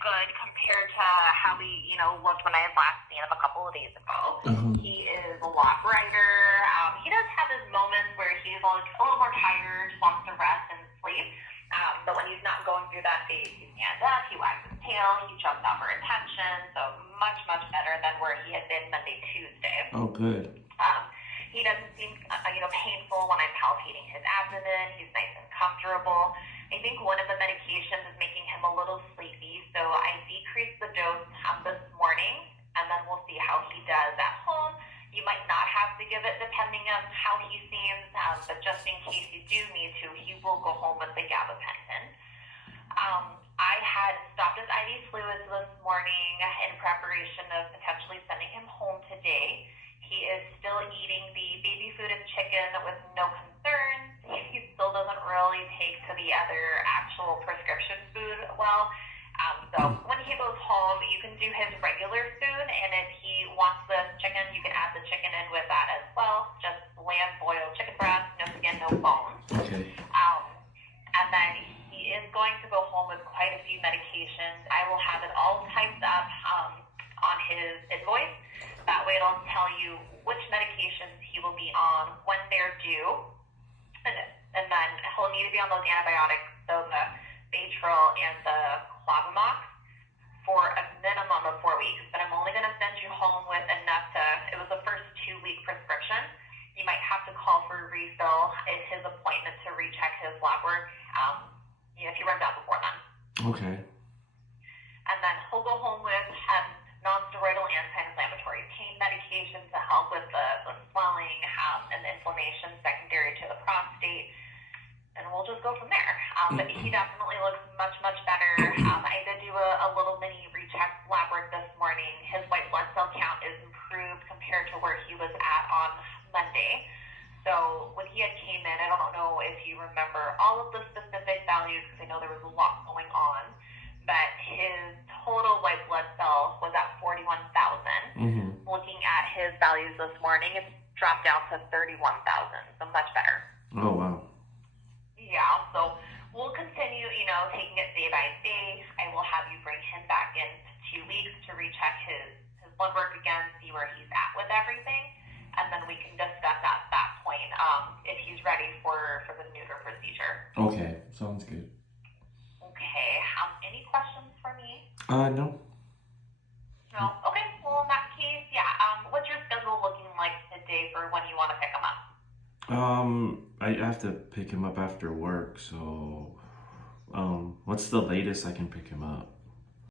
good compared to how he looked when I had last seen him a couple of days ago. Uh-huh. He is a lot brighter. He does have his moments where he's like a little more tired, just wants to rest and sleep. But when he's not going through that phase, he stands up, he wags his tail, he jumps out for attention. So much, much better than where he had been Monday, Tuesday. Oh, good. He doesn't seem, painful when I'm palpating his abdomen. He's nice and comfortable. I think one of the medications is making him a little sleepy, so I decreased the dose this morning, and then we'll see how he does at home. You might not have to give it depending on how he seems, but just in case you do need to, he will go home with the gabapentin. I had stopped his IV fluids this morning in preparation of potentially sending him home today. He is still eating the baby food and chicken with no concerns. He still doesn't really take to the other actual prescription food well. So when he goes home, you can do his regular food, and if he wants the chicken, you can add the chicken in with that as well. Just bland boiled chicken breast, no skin, no bones. Okay. And then he is going to go home with quite a few medications. I will have it all typed up on his invoice. That way it'll tell you which medications he will be on, when they're due, and then he'll need to be on those antibiotics, so the Baytril and the Clavamox, for a minimum of 4 weeks. But I'm only going to send you home with enough it was the first 2-week prescription. You might have to call for a refill at his appointment to recheck his lab work if he runs out before then. Okay. And then he'll go home with non-steroidal anti-inflammatory pain medication to help with the swelling and the inflammation secondary to the prostate. And we'll just go from there. But he definitely looks much, much better. I did do a little mini recheck lab work this morning. His white blood cell count is improved compared to where he was at on Monday. So when he had came in, I don't know if you remember all of the specific values, because I know there was a lot going on, but his total white blood cell was at 41,000. Mm-hmm. Looking at his values this morning, it's dropped down to 31,000, so much better. Oh, wow. Yeah, so we'll continue, taking it day by day. I will have you bring him back in 2 weeks to recheck his blood work again, see where he's at with everything, and then we can discuss at that point if he's ready for the neuter procedure. Okay, sounds good. Okay, any questions for me? No. No? Okay, well in that case, yeah, what's your schedule looking like today for when you want to pick him up? I have to pick him up after work, so, what's the latest I can pick him up?